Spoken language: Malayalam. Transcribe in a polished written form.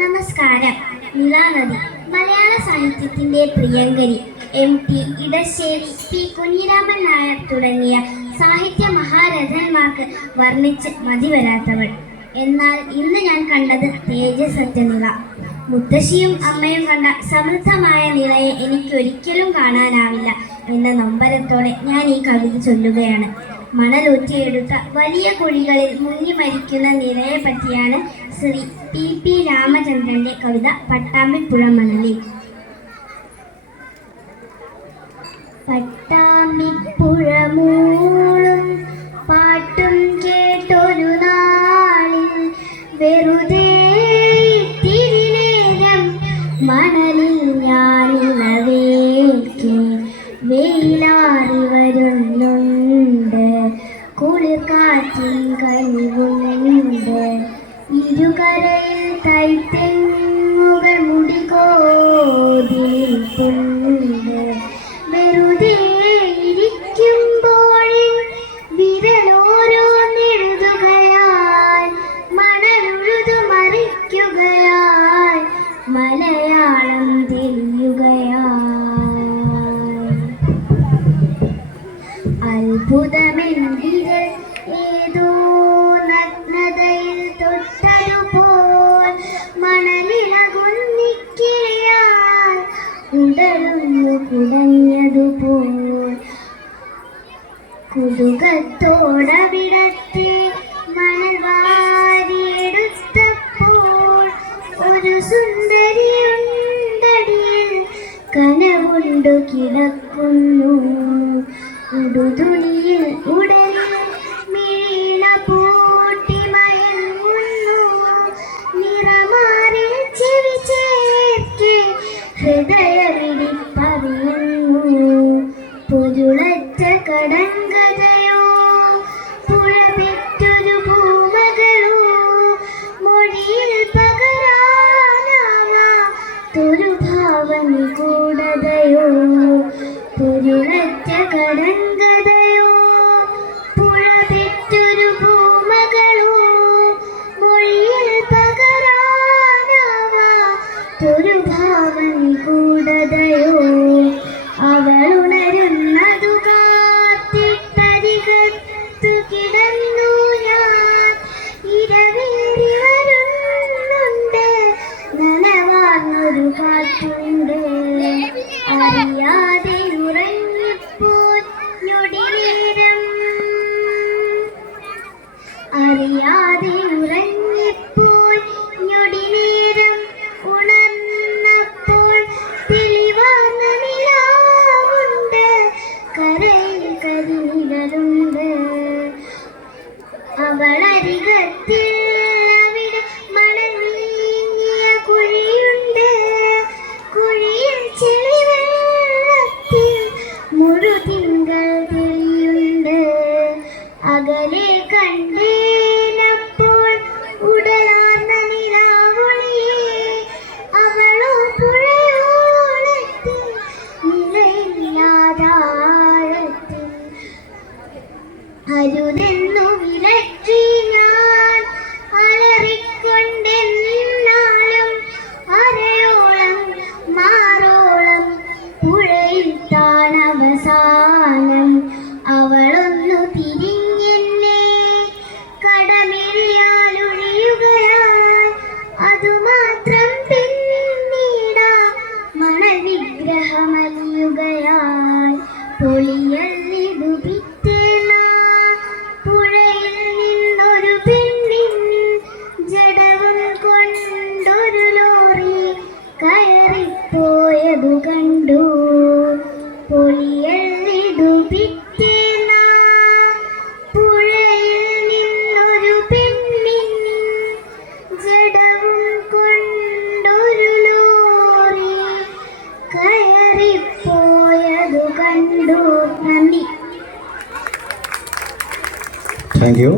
നമസ്കാരം. നിളാനദി മലയാള സാഹിത്യത്തിന്റെ പ്രിയങ്കരി എം.ടി. ഇടശ്ശേരി, പി. കുഞ്ഞിരാമൻ നായർ തുടങ്ങിയ സാഹിത്യ മഹാരഥന്മാർക്ക് വർണ്ണിച്ച് മതിവരാത്തവൾ. എന്നാൽ ഇന്ന് ഞാൻ കണ്ടത് തേജസ്സറ്റ നിള. മുത്തശ്ശിയും അമ്മയും കണ്ട സമൃദ്ധമായ നിളയെ എനിക്കൊരിക്കലും കാണാനാവില്ല എന്ന നൊമ്പരത്തോടെ ഞാൻ ഈ കവിത ചൊല്ലുകയാണ്. മണലൂറ്റിയെടുത്ത വലിയ കുഴികളിൽ മുങ്ങി മരിക്കുന്ന നിലയെ പറ്റിയാണ് ശ്രീ പി രാമചന്ദ്രന്റെ കവിത പട്ടാമ്പിപ്പുഴ മണലിൽ. പട്ടാമ്പിപ്പുഴ മൂളും പാട്ടും കേട്ടൊരു നാളിൽ വെറുതെ ഇത്തിരി നേരം മണലിൽ ഞാനിളവേൽക്കെ വെയിലാറി വരുന്നുണ്ട്, കുളിർക്കാറ്റിൻ കഴിവുണ്ട്, ഇരുകരയിൽ തൈത്തെങ്ങുകൾ മുടികോതിരിപ്പുണ്ട്. വെറുതെ ഇരിക്കുമ്പോൾ വിരലോരോ നെഴുതുകയായി, മണലുഴുതു മറിക്കുകയായി, മലയാളം തെളിയുകയായി. അത്ഭുതമെന്തിന് ഏതോ നഗ്നതയിൽ തൊട്ടതുപോൽ, മണലിളകുന്നിക്കിളിയാൽ ഉടലുന്നു കുടഞ്ഞതുപോൽ, കുതുകത്തോടവിടത്തെ മണൽ വാരിയെടുത്തപ്പോൾ ഒരു സുന്ദരിയുണ്ടടിയിൽ കനവുണ്ടു കിടക്കുന്നു. ഉടുതുണിയിൽ ഉടലിൽ മിഴിണ പൂട്ടി മയങ്ങുന്നു, നിറമാറിൽ ചെവി ചേർക്കെ ഹൃദയമിടിപ്പറിയുന്നു. പൊരുളറ്റ കടങ്കഥയോ പുഴ പെറ്റൊരു ഭൂമകളോ, മൊഴിയിൽ പകരാനാവാത്തൊരു ഭാവനിഗൂഢതയോ. പൊരുളറ്റ കടങ്കഥയോ പുഴ പെറ്റൊരു ഭൂമകളോ, മൊഴിയിൽ പകരാനാവാത്തൊരു ഭാവനിഗൂഢതയോ. അവളുണരുന്നതു കാത്തിട്ടരികത്തു കിടന്നു ഞാൻ, ഇരവേറി വരുന്നുണ്ട്, നനവാർന്നൊരു കാറ്റുണ്ട്. അറിയാതെ ഉറങ്ങിപ്പോയി ഞൊടിനേരം, അറിയാതെ ഉറങ്ങിപ്പോയി ഞൊടിനേരം, ഉണർന്നപ്പോൾ തെളിവാർന്ന നിലാവുണ്ട്, കരയിൽ കരിനിഴലുണ്ട്. അവളരികത്തിൽ അവിടെ മണൽ നീങ്ങിയ കുഴിയുണ്ട്, കുഴിയിൽ ചെളിവെള്ളത്തിൽ മുഴുതിങ്കൾ തെളിയുണ്ട്. അകലെ കണ്ടേനപ്പോൾ ഉടലാർന്ന നിലാവൊളിയെ, അവളോ പുഴയോളത്തിൽ നിലയില്ലാതാഴത്തിൽ. അരുതെന്നു വിലക്കി ഞാൻ അലറിക്കൊണ്ടെന്നാലും, അരയോളം മാറോളം പുഴയിൽ താണവസാനം. അവളൊന്നു തിരിഞ്ഞെന്നെ കടമിഴിയാലൊഴിയുകയായി, അതുമാത്രം പിന്നീടാ മണൽ വിഗ്രഹമലിയുകയായി. പൊളിയല്ലിതു പിറ്റേന്നാ പുഴയിൽ നിന്നൊരു പെണ്ണിൻ ജഡവും കൊണ്ടൊരു ലോറി കയറിപ്പോയതു കണ്ടു. പൊളിയല്ലിതു പിറ്റേന്നാ പുഴയിൽ നിന്നൊരു പെണ്ണിൻ ജഡവും കൊണ്ടൊരു ലോറി കയറിപ്പോയതു കണ്ടു. നന്ദി. Thank you.